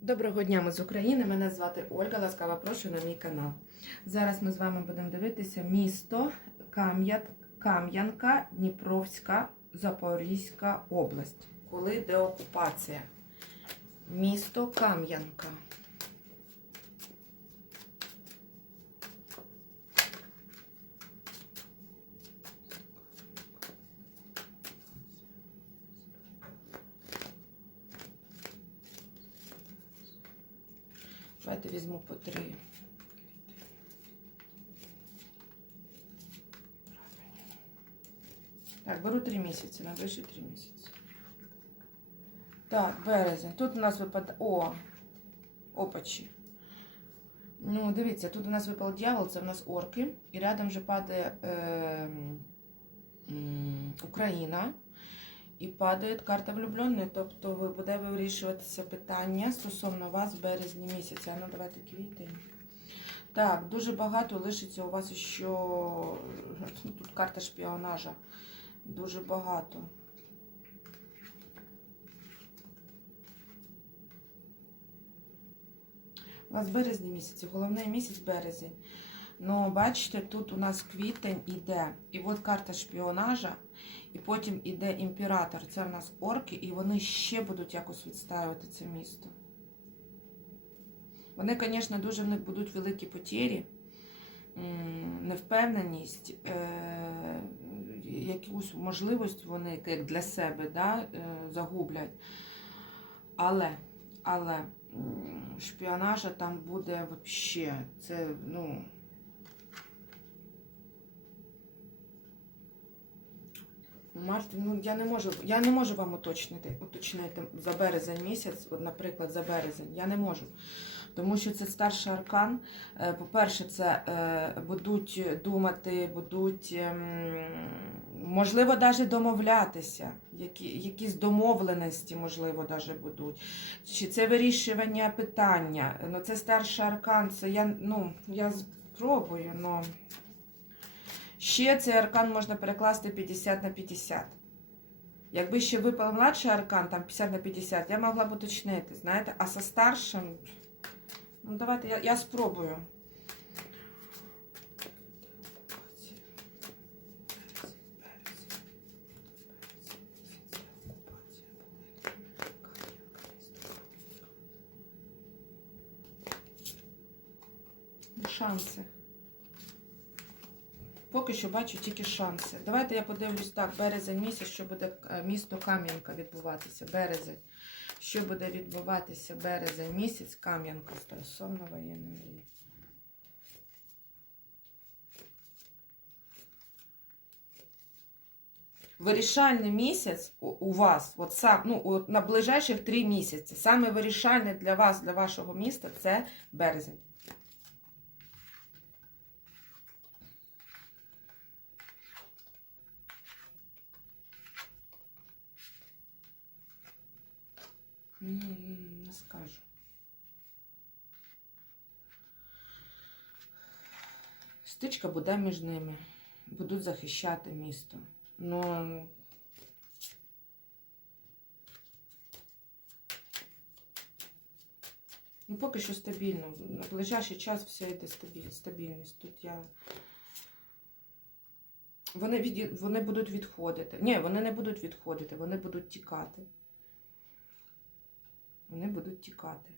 Доброго дня, ми з України. Мене звати Ольга. Ласкаво прошу на мій канал. Зараз ми з вами будемо дивитися місто Кам'янка, Дніпровська, Запорізька область. Коли деокупація? Місто Кам'янка. Давайте візьму по три. Так, беру три місяці, найближчі три місяці. Так, березень. Тут у нас випадає. О! Опачі. Ну, дивіться, тут у нас випав дьявол, це у нас орки. І рядом вже падає е, Україна. І падає карта влюбленої, тобто ви буде вирішуватися питання стосовно вас в березні місяця. Ну, давайте квітень. Так, дуже багато лишиться у вас ще тут карта шпіонажа. Дуже багато. У нас березні місяці, головний місяць березень. Ну, бачите, тут у нас квітень іде. І от карта шпіонажа, і потім іде імператор. Це в нас орки, і вони ще будуть якось відстаювати це місто. Вони, звісно, дуже в них будуть великі потері, м, невпевненість, е- якусь можливість вони як для себе да, е, загублять. Але, але шпіонажа там буде взагалі. Це, ну. Мартин, ну я не можу, я не можу вам уточнити, уточнити за березень місяць, от, наприклад, за березень. Я не можу. Тому що це старший аркан. Е, По-перше, це е, будуть думати, будуть, ем, можливо, навіть домовлятися, які, якісь домовленості, можливо, навіть будуть. Чи це вирішування питання. Ну, це старший аркан, це я, ну, я спробую, але. Ще цей аркан можна перекласти 50 на 50. Якби ще випав младший аркан, там 50 на 50, я могла б уточнити, знаєте, а со старшим. Ну, давайте я, я спробую. Шанси. Поки що бачу тільки шанси. Давайте я подивлюсь так, березень місяць, що буде е, місто Кам'янка відбуватися. Березень. Що буде відбуватися березень місяць, Кам'янка стосовно воєнної мрії. Вирішальний місяць у вас, от сам, ну, от на ближайших три місяці, саме вирішальний для вас, для вашого міста, це березень. Ну, не скажу. Стичка буде між ними. Будуть захищати місто. Ну. Ну, поки що стабільно. На ближайший час все йде стабільність. Тут я. Вони, від... вони будуть відходити. Ні, вони не будуть відходити, вони будуть тікати. Вони будуть тікати.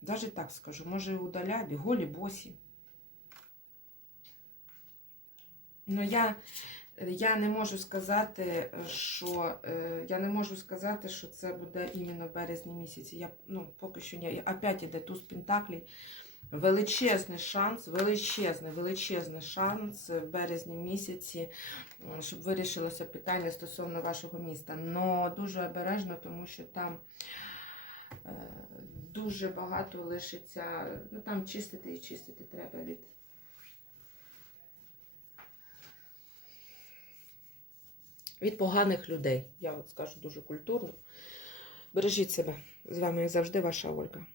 Даже так скажу, може і удалять, голі босі. Ну, я, я не можу сказати, що е, я не можу сказати, що це буде іменно в березні місяці. Я, ну, поки що ні. Опять іде туз Пентаклей. Величезний шанс, величезний, величезний шанс в березні місяці, щоб вирішилося питання стосовно вашого міста. Но дуже обережно, тому що там е, дуже багато лишиться, ну там чистити і чистити треба від. Від поганих людей. Я от скажу дуже культурно. Бережіть себе. З вами, як завжди, ваша Ольга.